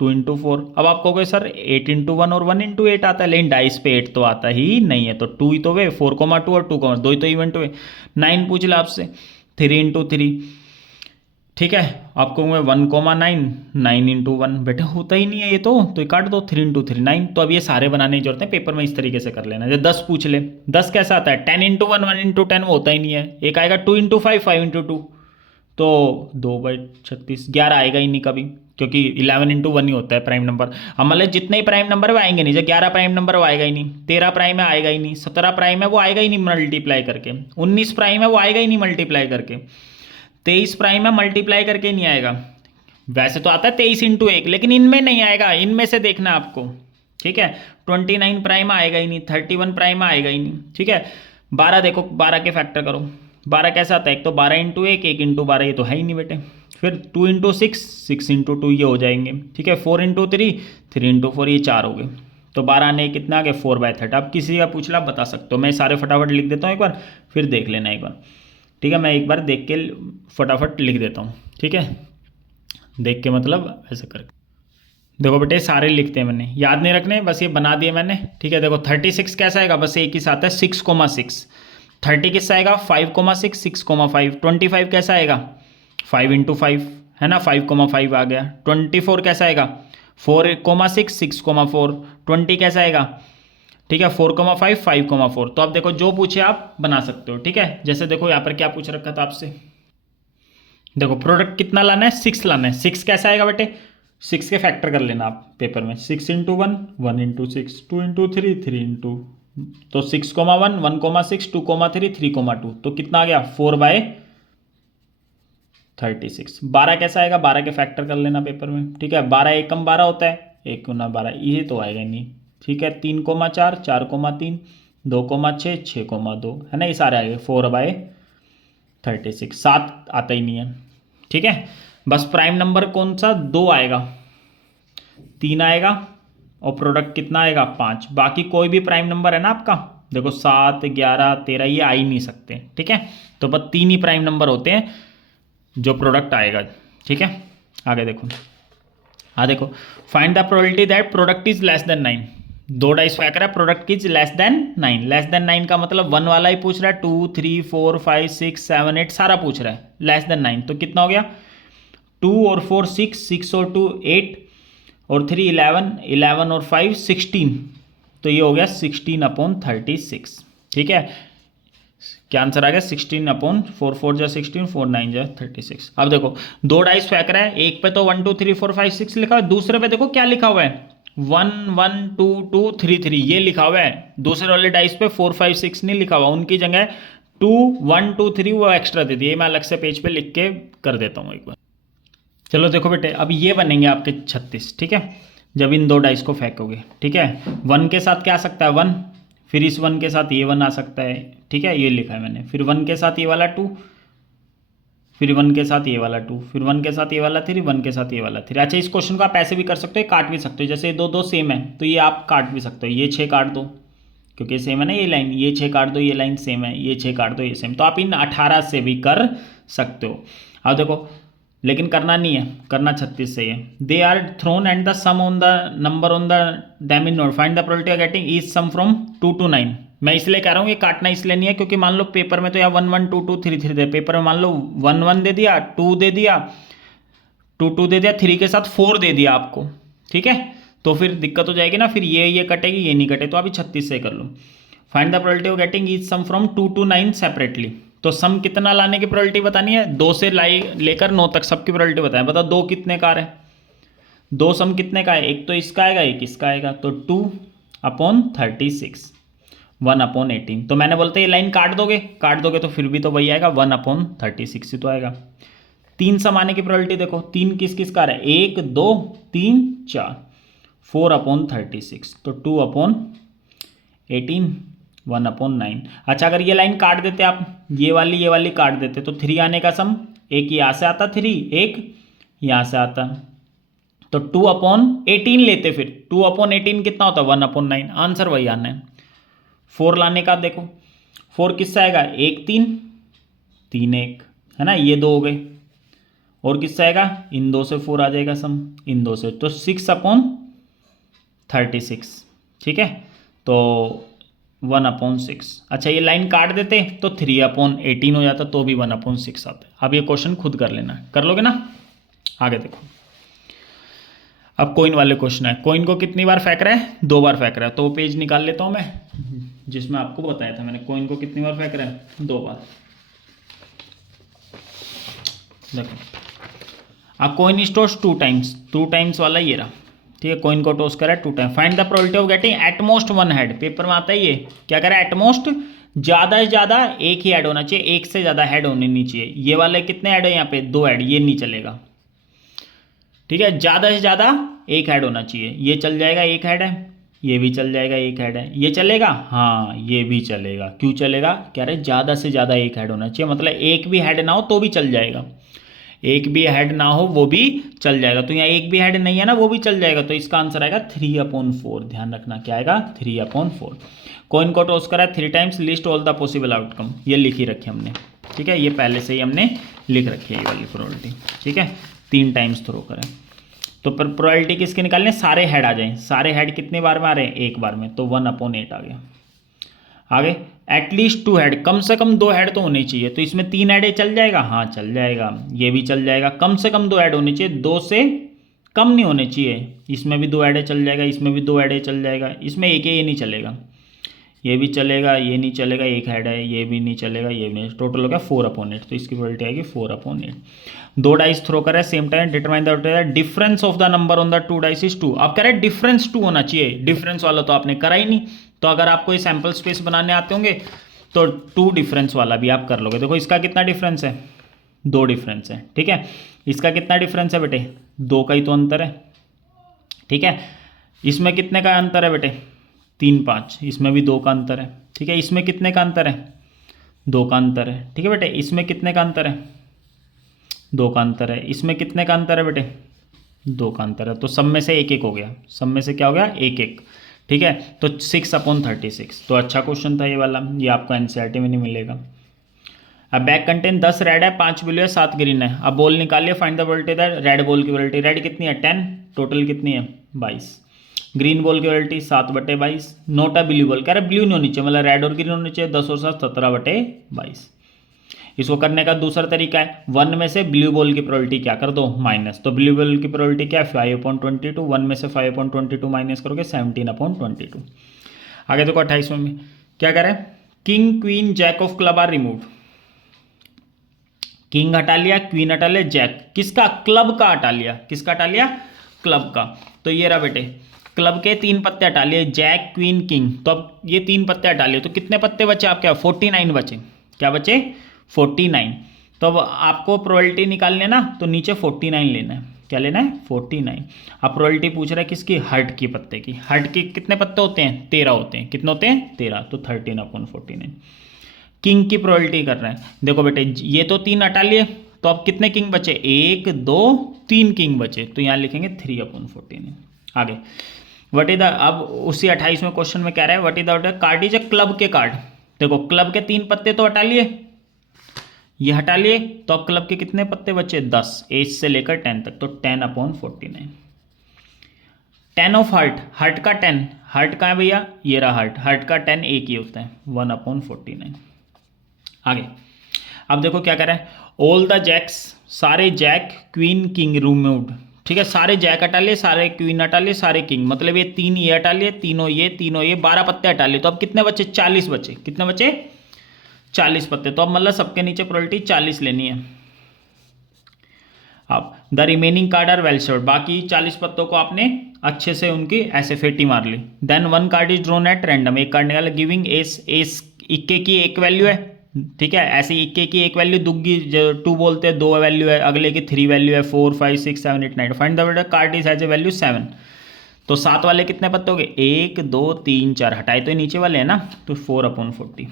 2 × 4। अब आप कहोगे सर 8 × 1 और 1 × 8 आता है, लेकिन डाइस पे 8 तो आता ही नहीं है, तो 2 ही तो वे, 4,2 और 2, 2 ही तो इवेंट हुए। 9 पूछ ले आपसे, 3 × 3, ठीक है। आपको 1,9, 9 × 1, बेटा होता ही नहीं है ये, तो ये काट दो, 3 × 3, 9। तो अब ये सारे बनाने की जरूरत है, पेपर में इस तरीके से कर लेना। जब 10 पूछ ले, 10 कैसा आता है? 10 × 1, 1 × 10, वो होता ही नहीं है। एक आएगा 2 × 5, 5 × 2, तो 2/36। 11 आएगा ही नहीं कभी, क्योंकि 11 × 1 ही होता है प्राइम नंबर। अब मतलब जितने ही प्राइम नंबर है वो आएंगे नहीं, जब 11 प्राइम नंबर वो आएगा ही नहीं, 13 प्राइम है आएगा ही नहीं, 17 प्राइम है वो आएगा ही नहीं मल्टीप्लाई करके, 19 प्राइम है वो आएगा ही नहीं मल्टीप्लाई करके, 23 प्राइम है मल्टीप्लाई करके नहीं आएगा। वैसे तो आता है 23 × 1, लेकिन इनमें नहीं आएगा, इनमें से देखना आपको, ठीक है। 29 प्राइम आएगा ही नहीं, 31 प्राइम आएगा ही नहीं, ठीक है। 12 देखो, 12 के फैक्टर करो, 12 कैसा आता है? एक तो 12 × 1, 1 × 12, ये तो है ही नहीं बेटे। फिर 2 × 6, 6 × 2, ये हो जाएंगे, ठीक है। 4 × 3, 3 × 4, ये 4 हो गए, तो 12 आने कितना आ गया? 4/30। अब किसी का पूछ ला बता सकते हो, मैं सारे फटाफट लिख देता हूँ एक बार, फिर देख लेना एक बार, ठीक है। मैं एक बार देख के फटाफट लिख देता हूँ, ठीक है। देख के मतलब ऐसे करके देखो बेटे, सारे लिखते हैं मैंने, याद नहीं रखने, बस ये बना दिए मैंने, ठीक है। देखो 36 कैसा आएगा? बस एक ही साथ है 6,6। 30 किससा आएगा? 5,6, 6,5। 25 कैसा आएगा? 5 × 5 है ना, 5,5 आ गया। 24 कैसा आएगा? 4,6, 6,4। 20 कैसा आएगा? ठीक है, 4,5, 5,4। तो अब देखो जो पूछे आप बना सकते हो, ठीक है। जैसे देखो यहाँ पर क्या पूछ रखा था आपसे, देखो प्रोडक्ट कितना लाना है? 6 लाना है। 6 कैसा आएगा बेटे? 6 के फैक्टर कर लेना आप पेपर में, 6 × 1, 1 × 6, 2 × 3, 3 × 2, तो 6,1, 1,6, 2,3, 3,2, तो कितना आ गया? 4/36। 12 कैसा आएगा? 12 के फैक्टर कर लेना पेपर में, ठीक है। 12 एकम 12 होता है, 1 × 12, ये तो आएगा नहीं, ठीक है। 3,4, 4,3, 2,6, 6,2, है ना, ये सारे आएंगे 4/36। 7 आता ही नहीं है, ठीक है। बस प्राइम नंबर कौन सा? 2 आएगा, 3 आएगा, और प्रोडक्ट कितना आएगा? 5। बाकी कोई भी प्राइम नंबर है ना आपका, देखो 7, 11, 13, ये आ ही नहीं सकते, ठीक है। तो बस 3 ही प्राइम नंबर होते हैं जो प्रोडक्ट आएगा, ठीक है। आगे देखो, हाँ देखो, find the probability that product is less than 9। 2 dice क्या करा? Product is less than 9। Less than 9 का मतलब 1 वाला ही पूछ रहा है, 2, 3, 4, 5, 6, 7, 8 सारा पूछ रहा है। लेस देन 9 तो कितना हो गया? 2 और 4 6, 6 और 2 8, और 3 11, 11 और 5 16, तो ये हो गया 16/36, ठीक है। क्या आंसर आ गया? 16/4, 4 जा 16, 4 9 जा 36। अब देखो 2 डाइस फेंक रहा है, एक पे तो 1 2 3 4 5 6 लिखा हुआ है, दूसरे पे देखो क्या लिखा हुआ है, 1 1 2 2 3 3, ये लिखा हुआ है। दूसरे वाले डाइस पे 4 5 6 नहीं लिखा हुआ, उनकी जगह 2 1 2 3 वो एक्स्ट्रा दे दिए। मैं अलग से पेज पे लिख के कर देता हूँ एक बार। चलो देखो बेटे, अब ये बनेंगे आपके 36, ठीक है, जब इन 2 डाइस को फेंकोगे, ठीक है। 1 के साथ क्या आ सकता है? 1, फिर इस 1 के साथ ये 1 आ सकता है, ठीक है, ये लिखा है मैंने। फिर 1 के साथ ये वाला 2, फिर 1 के साथ ये वाला 2, फिर 1 के साथ ये वाला 3, 1 के साथ ये वाला 3। अच्छा, इस क्वेश्चन को आप ऐसे भी कर सकते हो, काट भी सकते हो। जैसे 2 2 सेम है तो ये आप काट भी सकते हो, ये 6 काट दो क्योंकि सेम है ना ये लाइन, ये 6 काट दो, ये लाइन सेम है, ये 6 काट दो, ये सेम। तो आप इन 18 से भी कर सकते हो। अब देखो, लेकिन करना नहीं है, करना 36 से है। They are thrown and the sum on the number on the dam in note, find the probability of getting each sum from 2 to 9। मैं इसलिए कह रहा हूँ ये काटना इसलिए नहीं है क्योंकि मान लो पेपर में तो यहाँ 1 1 2 2 3 3 दे, पेपर में मान लो 1 1 दे दिया, 2 दे दिया, टू टू दे दिया, 3 के साथ 4 दे दिया आपको, ठीक है, तो फिर दिक्कत हो जाएगी ना, फिर ये कटेगी, ये नहीं कटे, तो अभी 36 से कर लो। Find the probability of getting each sum from 2 to 9 separately. तो सम कितना लाने की प्रोबेबिलिटी बतानी है, 2 से लेकर 9 तक सबकी प्रोबेबिलिटी बताएं। बताओ 2 कितने का है, 2 सम कितने का है, एक तो इसका आएगा, एक इसका आएगा, तो 2/36, 1/18। तो मैंने बोलते ये लाइन काट दोगे तो फिर भी तो वही आएगा, 1/36 ही तो आएगा। 3 सम आने की प्रोबेबिलिटी देखो, 3 किस किस का है, 1 2 3 4, 4/36, तो 2/18, 1/9। अच्छा अगर ये लाइन काट देते आप, ये वाली काट देते, तो 3 आने का सम, एक यहाँ से आता 3, एक यहाँ से आता, तो 2/18 लेते, फिर 2/18 कितना होता है, 1/9। आंसर वही आना है। 4 लाने का देखो, 4 किससे आएगा, 1 3 3 1, है ना, ये 2 हो गए, और किससे आएगा, इन 2 से 4 आ जाएगा सम, इन 2 से, तो 6/36, ठीक है, तो 1/6। अच्छा ये लाइन काट देते तो 3/18 हो जाता, तो भी 1/6 आता है। अब ये क्वेश्चन खुद कर लेना, कर लोगे ना। आगे देखो, अब कॉइन वाले क्वेश्चन है। कॉइन को कितनी बार फेंक रहा है, 2 बार फेंक रहा है, तो वो पेज निकाल लेता हूँ मैं जिसमें आपको बताया था मैंने, कॉइन को कितनी बार फेंक रहा है, 2 बार। देखो अब coin is toss 2 times, 2 times वाला ये रहा, ठीक है, कॉइन को टॉस करा 2 time. Find the probability of getting at most 1 head. Paper में आता है ये, क्या करें, एटमोस्ट ज़्यादा से ज़्यादा एक ही हेड होना चाहिए, एक से ज़्यादा हेड होने नहीं चाहिए। ये वाले कितने हेड है यहाँ पे, 2 हेड, ये नहीं चलेगा, ठीक है, ज़्यादा से ज़्यादा एक हेड होना चाहिए। ये चल जाएगा, एक हेड है, ये भी चल जाएगा, एक हेड है, ये चलेगा, हाँ ये भी चलेगा। क्यों चलेगा, कह रहे ज़्यादा से ज़्यादा एक हेड होना चाहिए, मतलब एक भी हेड ना हो तो भी चल जाएगा, एक भी हेड ना हो वो भी चल जाएगा। तो यहाँ एक भी हेड नहीं है ना, वो भी चल जाएगा, तो इसका आंसर आएगा 3/4। ध्यान रखना क्या आएगा, 3/4। कॉइन को टॉस करा 3 times, list all the possible outcome, ये लिखी रखी हमने, ठीक है, ये पहले से ही हमने लिख रखी है ये वाली प्रोबेबिलिटी, ठीक है, 3 टाइम्स थ्रो करें। तो पर प्रोबेबिलिटी किसके निकालने, सारे हेड आ जाएं, सारे हेड कितने बार में आ रहे हैं, एक बार में, तो 1/8 आ गया। आगे एटलीस्ट 2 हेड, कम से कम 2 हेड तो होने चाहिए, तो इसमें 3 हेड चल जाएगा, हाँ चल जाएगा, ये भी चल जाएगा, कम से कम 2 हेड होने चाहिए, 2 से कम नहीं होने चाहिए। इसमें भी 2 हेड चल जाएगा, इसमें भी 2 हेड चल जाएगा, इसमें एक ये नहीं चलेगा, ये भी चलेगा, ये नहीं चलेगा, एक हेड है, ये भी नहीं चलेगा, ये भी नहीं, टोटल हो गया 4/8, तो इसकी प्रोबेबिलिटी आएगी 4/8। 2 डाइस थ्रो कर रहा है same time, determine the difference of the number on the 2 dice is 2। अब कह रहे हैं डिफरेंस 2 होना चाहिए, डिफरेंस वाला तो आपने करा ही नहीं, तो अगर आपको ये सैंपल स्पेस बनाने आते होंगे तो 2 डिफरेंस वाला भी आप कर लोगे। देखो इसका कितना डिफरेंस है, 2 डिफरेंस है, ठीक है, इसका कितना डिफरेंस है बेटे, 2 का ही तो अंतर है, ठीक है, इसमें कितने का अंतर है बेटे, 3 5, इसमें भी 2 का अंतर है, ठीक है, इसमें कितने का अंतर है, 2 का अंतर है, ठीक है बेटे, इसमें कितने का अंतर है, 2 का अंतर है, इसमें कितने का अंतर है बेटे, 2 का अंतर है, तो सब में से एक एक हो गया, सब में से क्या हो गया, एक एक, ठीक है, तो 6/36। तो अच्छा क्वेश्चन था ये वाला, ये आपको एनसीईआरटी में नहीं मिलेगा। अब बैग कंटेन 10 रेड है, 5 ब्लू है, 7 ग्रीन है। अब बॉल निकालिए, find the probability red ball की प्रोबेबिलिटी, रेड कितनी है 10, टोटल कितनी है 22, ग्रीन बॉल की प्रोबेबिलिटी 7/22, नोट अ ब्लू बॉल, कह रहे ब्लू नहीं होनी चाहिए, मतलब रेड और ग्रीन होनी चाहिए, 10 और 7 17/22। इसको करने का दूसरा तरीका है, 1 में से ब्लू बॉल की प्रोबेबिलिटी क्या कर दो, माइनस, तो ब्लू बॉल की प्रोबेबिलिटी क्या है 5/22, 1 में से 5/22 माइनस करोगे 17/22। आगे देखो 28वें में क्या करें, king queen jack of club are removed. King हटा लिया, क्वीन हटा लिया, जैक किसका, क्लब का हटा लिया, किसका हटा लिया, क्लब का। तो ये रहा बेटे, क्लब के 3 पत्ते हटा लिए, जैक क्वीन किंग, तो अब ये 3 पत्ते हटा लिए, तो कितने पत्ते बचे आपके, 49 बचे, क्या बचे 49। तो अब आपको प्रोबेबिलिटी निकालनी है ना, तो नीचे 49 लेना है, क्या लेना है 49। अब प्रोबेबिलिटी पूछ रहा है किसकी, हर्ट की पत्ते की, हर्ट के कितने पत्ते होते हैं, 13 होते हैं, कितने होते हैं 13, तो 13/49। किंग की प्रोबेबिलिटी कर रहे हैं, देखो बेटे ये तो 3 हटा लिए, तो अब कितने किंग बचे, 1 2 3 किंग बचे, तो यहाँ लिखेंगे 3/49। आगे वट इज द, अब उसी 28वें क्वेश्चन में कह रहा है what is the card is a club के कार्ड। देखो क्लब के 3 पत्ते तो हटा लिए, ये हटा लिए, तो अब क्लब के कितने पत्ते बचे 10, 8 से लेकर 10 तक, तो 10/49। 10 ऑफ हर्ट, हर्ट का 10, हर्ट का है भैया, ये रहा हर्ट, हर्ट का 10 एक ही होता है 1/49। आगे अब देखो क्या करें, ऑल द जैक्स, सारे जैक क्वीन किंग रिमूव्ड, ठीक है, सारे जैक हटा लिए, सारे क्वीन हटा लिए, सारे किंग, मतलब ये तीन ये हटा लिए, तीनों ये 12 पत्ते हटा लिए, तो अब कितने बचे, 40 बचे, कितने बचे, 40 पत्ते, तो अब मतलब सबके नीचे प्रोबेबिलिटी 40 लेनी है। अब the remaining card are well shuffled, बाकी 40 पत्तों को आपने अच्छे से उनकी ऐसे फेटी मार ली। Then one card is drawn at random, एक कार्ड निकाला, गिविंग एस, एस इक्के की एक वैल्यू है, ठीक है, ऐसे इक्के की एक वैल्यू, दुग्गी जो 2 बोलते हैं 2 वैल्यू है, अगले की 3 वैल्यू है, 4 5 6 7 8 9, find the card is has a value 7, तो 7 वाले कितने पत्ते हो गए, 1 2 3 4, हटाए तो नीचे वाले हैं ना, तो 4/40।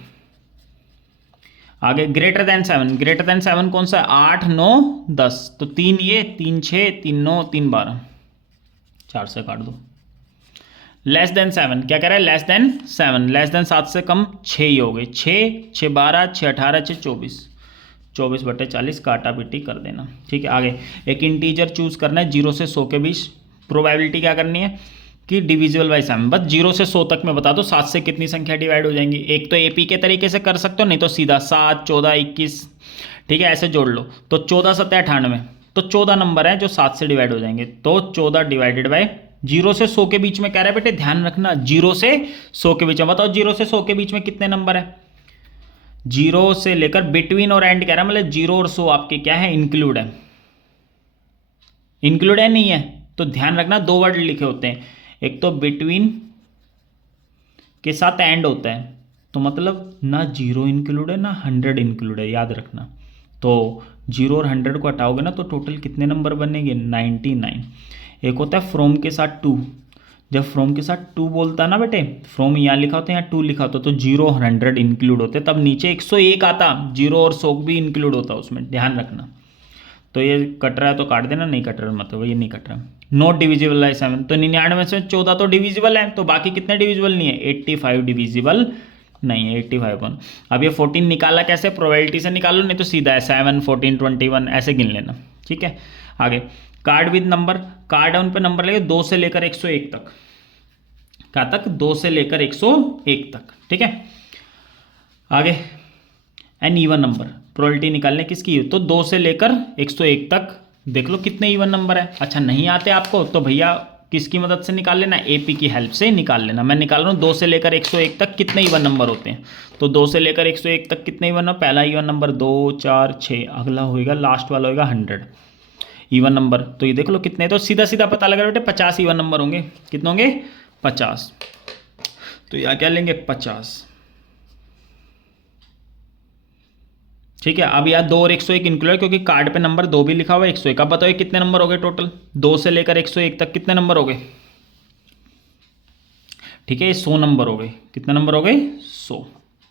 आगे ग्रेटर देन 7, ग्रेटर देन 7 कौन सा है, 8 9 10, तो 3 ये 3 6 3 9 3 12, 4 से काट दो। लेस देन 7, क्या कह रहा है, लेस देन 7, लेस देन 7 से कम 6 ही हो गए, 6 6 12 6 18 6 24, 24/40 काटा पीटी कर देना, ठीक है। आगे एक इंटीजर चूज करना है 0 से 100 के बीच, प्रोबेबिलिटी क्या करनी है कि डिविजिबल बाई 7, बस 0 से 100 तक में बता दो 7 से कितनी संख्या डिवाइड हो जाएंगी, एक तो एपी के तरीके से कर सकते हो, नहीं तो सीधा 7 14 21, ठीक है, ऐसे जोड़ लो, तो 14 7 98, तो 14 नंबर है जो 7 से डिवाइड हो जाएंगे, तो 14 डिवाइडेड बाई 0 से 100 के बीच में कह रहा है बेटे, ध्यान रखना 0 से 100 के बीच में, बताओ 0 से 100 के बीच में कितने नंबर है, 0 से लेकर बिटवीन और एंड कह रहा है, मतलब 0 और 100 आपके क्या है, इंक्लूड है, इंक्लूड है नहीं है, तो ध्यान रखना 2 वर्ड लिखे होते हैं, एक तो बिटवीन के साथ एंड होता है, तो मतलब ना 0 इंक्लूड है ना 100 इंक्लूड है, याद रखना, तो 0 और 100 को हटाओगे ना तो टोटल कितने नंबर बनेंगे, 99। एक होता है फ्रॉम के साथ 2, जब फ्रॉम के साथ 2 बोलता ना बेटे, फ्रॉम यहाँ लिखा होता है यहाँ 2 लिखा होता, तो 0 और 100 इंक्लूड होते, तब नीचे 101 आता, 0 और 100 भी इंक्लूड होता उसमें, ध्यान रखना। तो ये कट रहा है तो काट देना, नहीं कट रहा मतलब ये नहीं कट रहा। नॉट डिविजिबल है 7, तो 99 में से 14 तो डिविजिबल है, तो बाकी कितने डिविजिबल नहीं है, 85 डिविजिबल नहीं है, 85 अब ये 14 निकाला कैसे, प्रोबेबिलिटी से निकालो, नहीं तो सीधा है 7 14 21 ऐसे गिन लेना, ठीक है। आगे कार्ड विद नंबर, कार्ड उन पे नंबर लेके 2 से लेकर 101 तक, कहाँ तक, 2 से लेकर 101 तक, ठीक है। आगे एन इवन नंबर, प्रोबेबिलिटी निकालने किसकी, तो 2 से लेकर 101 तक, देख लो कितने इवन नंबर है। अच्छा नहीं आते आपको तो भैया किसकी मदद से निकाल लेना, एपी की हेल्प से निकाल लेना। मैं निकाल रहा हूँ 2 से लेकर 101 तक कितने इवन नंबर होते हैं, तो 2 से लेकर 101 तक कितने इवन नंबर, पहला इवन नंबर 2 4 6, अगला होएगा लास्ट वाला होएगा 100 इवन नंबर, तो ये देख लो कितने, तो सीधा सीधा पता लगा बेटे 50 इवन नंबर होंगे, कितने होंगे 50, तो यहाँ क्या लेंगे 50, ठीक है। अब यार 2 और 101 इंक्लूड, क्योंकि कार्ड पे नंबर 2 भी लिखा हुआ है 101, अब बताओ कितने नंबर हो गए टोटल, 2 से लेकर 101 तक कितने नंबर हो गए, ठीक है, 100 नंबर हो गए, कितने नंबर हो गए 100,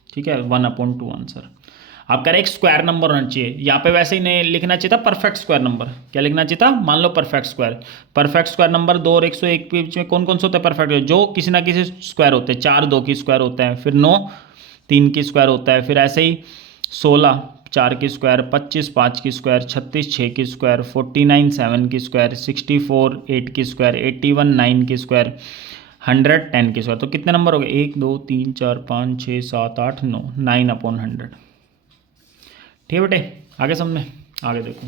ठीक है, 1/2 आंसर। आप कह रहे एक स्क्वायर नंबर होना चाहिए, यहाँ पे वैसे ही नहीं लिखना चाहिए था परफेक्ट स्क्वायर नंबर, क्या लिखना चाहिए था, मान लो परफेक्ट स्क्वायर नंबर 2 और 101 के बीच में कौन कौन से होते हैं परफेक्ट, जो किसी ना किसी स्क्वायर होते हैं, 4 2 की स्क्वायर होता है, फिर 9 3 की स्क्वायर होता है, फिर ऐसे ही 16 4 की स्क्वायर, 25 5 की स्क्वायर, 36 6 की स्क्वायर, 49 7 की स्क्वायर, 64 8 की स्क्वायर, 81 9 की स्क्वायर, 100 10 की स्क्वायर, तो कितने नंबर हो गए 1 2 3 4 5 6 7 8 9, 9/100, ठीक है बेटे। आगे समझे, आगे देखो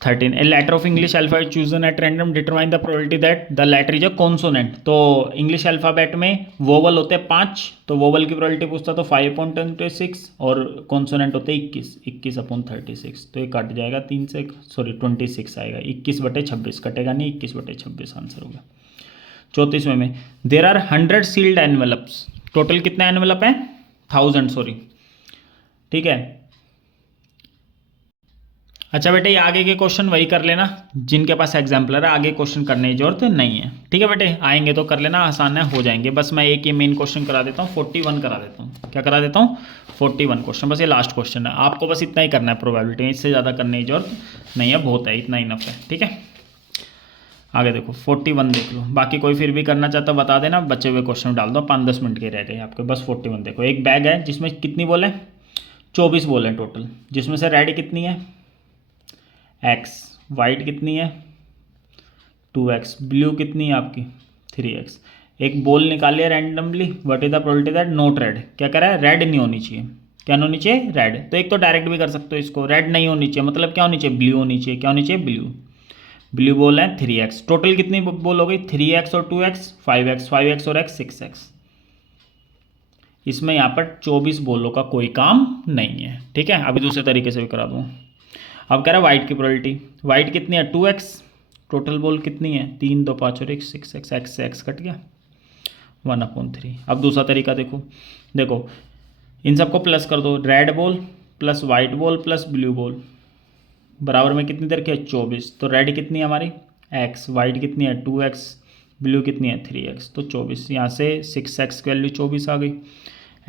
13 a letter of English alphabet chosen at random determine the probability that the letter is a consonant, तो इंग्लिश अल्फाबेट में वोवल होते हैं 5, तो वोवल की प्रोबेबिलिटी पूछता तो 5/26, और कॉन्सोनेंट होते हैं 21/36, तो ये कट जाएगा 3 से, सॉरी 26 आएगा, 21/26 कटेगा नहीं, 21/26 आंसर होगा। 34वें में there are 100 sealed envelopes, total कितने एनवेलप हैं 1000, सॉरी, ठीक है। अच्छा बेटे ये आगे के क्वेश्चन वही कर लेना जिनके पास एग्जाम्पलर है, आगे क्वेश्चन करने की जरूरत नहीं है, ठीक है बेटे, आएंगे तो कर लेना, आसान है, हो जाएंगे। बस मैं एक ही मेन क्वेश्चन करा देता हूँ, 41 करा देता हूँ, क्या करा देता हूँ 41 क्वेश्चन, बस ये लास्ट क्वेश्चन है, आपको बस इतना ही करना है प्रोबेबिलिटी, इससे ज़्यादा करने की जरूरत नहीं है, बहुत है, इतना इनफ है, ठीक है। आगे देखो 41 देख लो, बाकी कोई फिर भी करना चाहता बता देना, बचे हुए क्वेश्चन डाल दो, 5-10 मिनट के रह गए आपके, बस 41 देखो। एक बैग है जिसमें कितनी बॉल है, 24 बॉल है टोटल, जिसमें से रेड कितनी है x, वाइट कितनी है 2x, ब्लू कितनी है आपकी 3x। एक बॉल निकालिए randomly, what is the probability that not red, क्या कह रहा है रेड नहीं होनी चाहिए, क्या होनी चाहिए, रेड। तो एक तो डायरेक्ट भी कर सकते हो इसको, रेड नहीं होनी चाहिए मतलब क्या होनी चाहिए, ब्लू होनी चाहिए। क्या होनी चाहिए, ब्लू। ब्लू बॉल है 3x, टोटल कितनी बॉल हो गई, 3x और 2x 5x, 5x और x 6x। इसमें यहाँ पर 24 बॉलों का कोई काम नहीं है, ठीक है। अभी दूसरे तरीके से भी करा दूँ। अब कह रहा है वाइट की प्रोबेबिलिटी, वाइट कितनी है 2x, टोटल बॉल कितनी है 3 2 5 और 1 6x, x से x कट गया 1/3। अब दूसरा तरीका देखो, देखो इन सबको प्लस कर दो, red ball plus white ball plus blue ball बराबर में कितनी देर की है 24। तो रेड कितनी है हमारी x, वाइट कितनी है 2x, ब्लू कितनी है 3x, तो 24। यहाँ से 6x की वैल्यू 24 आ गई,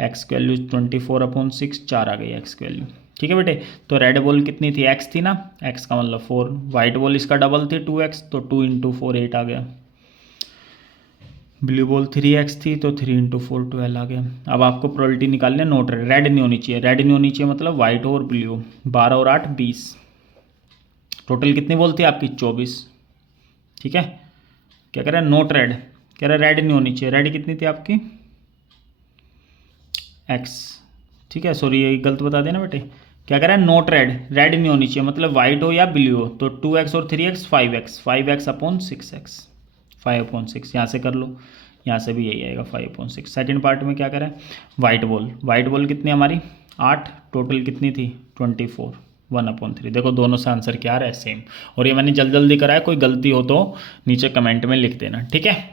x की वैल्यू 24/6, 4 आ गई x की वैल्यू, ठीक है बेटे। तो रेड बॉल कितनी थी, x थी ना, x का मतलब 4, वाइट बॉल इसका डबल थी 2x, तो 2 × 4 8 आ गया। ब्लू बॉल 3x थी तो 3 × 4 12 आ गया। अब आपको प्रोबेबिलिटी निकालनी है नोट रेड, रेड नहीं होनी चाहिए, रेड नहीं होनी चाहिए मतलब वाइट और ब्लू। 12 और 8 20, टोटल कितनी बॉल थी आपकी 24, ठीक है। क्या कह रहा है, नोट रेड, कह रहा है रेड नहीं होनी चाहिए, रेड कितनी थी आपकी x, ठीक है। सॉरी ये गलत बता देना बेटे, क्या कह रहा है नोट रेड, रेड नहीं होनी चाहिए मतलब वाइट हो या ब्लू हो। तो 2x और 3x 5x, 5x/6x, 5/6 यहाँ से कर लो, यहाँ से भी यही आएगा 5/6। सेकंड पार्ट में क्या करें, वाइट बॉल, वाइट बॉल कितनी हमारी 8, टोटल कितनी थी 24, 1/3। देखो दोनों से आंसर क्या आ रहा है सेम। और ये मैंने जल्दी जल्दी करा है, कोई गलती हो तो नीचे कमेंट में लिख देना, ठीक है।